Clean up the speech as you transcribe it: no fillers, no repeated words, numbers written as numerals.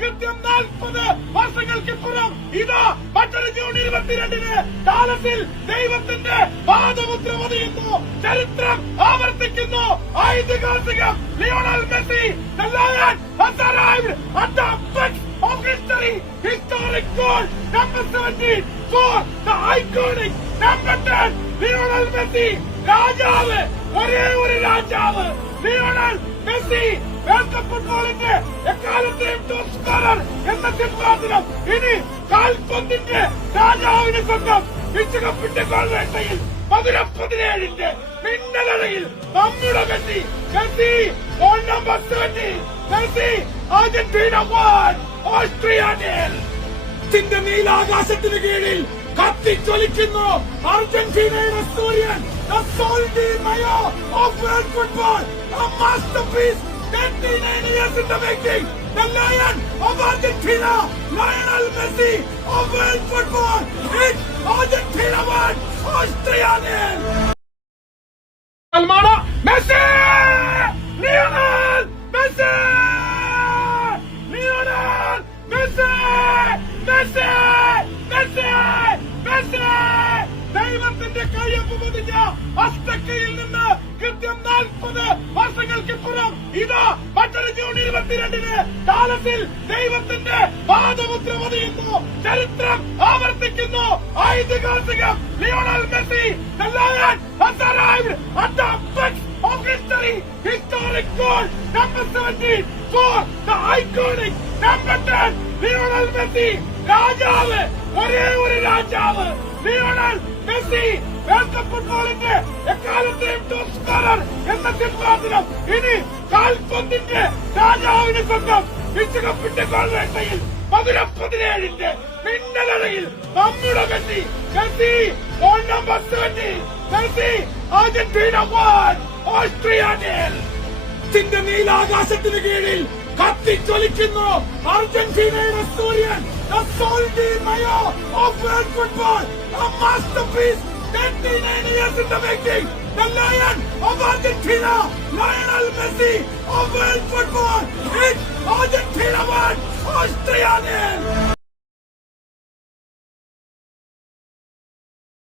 കൃത്യം 40 വർഷങ്ങൾക്കിപ്പുറം ഇതാ മറ്റൊരു ജൂൺ 22-ന് ഡാലസിൽ ദൈവത്തിന്റെ പാദമുദ്ര പതിയുന്നു. ചരിത്രം ആവർത്തിക്കുന്നു. ഐതിഹാസികം Lionel Messi the lion has arrived at the apex of history. Historic goal number 17 for the iconic number 10 Lionel Messi. രാജാവ്, ഒരേ ഒരു രാജാവ് ലിയോണൽ മെസ്സി. വേൾഡ് കപ്പ് ഫുട്ബോളിന്റെ എക്കാലത്തെയും ടോപ്പ് സ്കോറർ എന്ന സിംഹാസനം ഇനി കാൽപന്തിന്റെ രാജാവിന് സ്വന്തം. വിശ്വകപ്പിന്റെ ഗോൾ വേട്ടയിൽ 17-ന്റെ മിന്നലഴയിൽ നമ്മുടെ Messi. Messi goal number 17. Messi Argentina 1 Austria 0. ത്തിന്റെ നീലാകാശത്തിന് കീഴിൽ കത്തിച്ചൊലിക്കുന്നു അർജന്റീനയുടെ സൂര്യൻ. The Soldier Mayor of world football, a masterpiece, 29 years in the making. The Lion of Argentina, Lionel Messi of world football. It's Argentina 1, Austria 0. Almada, Messi! Lionel Messi! Lionel Messi! Messi! Messi! Messi! ദൈവത്തിന്റെ കയ്യൊപ്പ് പതിഞ്ഞ അഷ്ടക്കയിൽ നിന്ന് കൃത്യം 40 വർഷങ്ങൾക്കിപ്പുറം ഇതാ മറ്റൊരു June 22-ന് ഡാലസിൽ ദൈവത്തിന്റെ പാദമുദ്ര പതിയുന്നു. ചരിത്രം ആവർത്തിക്കുന്നു. ഐതിഹാസികം Lionel Messi the lion has arrived at the apex of history. Historic goal number 17 for the iconic number 10 Lionel Messi. രാജാവ്, ഒരേ ഒരു രാജാവ് ലിയോണൽ മെസ്സി. വേൾഡ് കപ്പ് ഫുട്ബോളിന്റെ എക്കാലത്തെയും ടോപ്പ് സ്കോറർ എന്ന സിംഹാസനം ഇനി കാൽപന്തിന്റെ രാജാവിന് സ്വന്തം. വിശ്വകപ്പിന്റെ ഗോൾ വേട്ടയിൽ 17-ന്റെ മിന്നലഴയിൽ നമ്മുടെ Messi. Messi goal number 17. Messi Argentina 1 Austria 0. ത്തിന്റെ നീലാകാശത്തിന് കീഴിൽ കത്തിച്ചൊലിക്കുന്നു അർജന്റീനയുടെ സൂര്യൻ. The Soldier Mayor of world football, a masterpiece, 29 years in the making. The Lion of Argentina, Lionel Messi of world football. It's Argentina 1, Austria 0.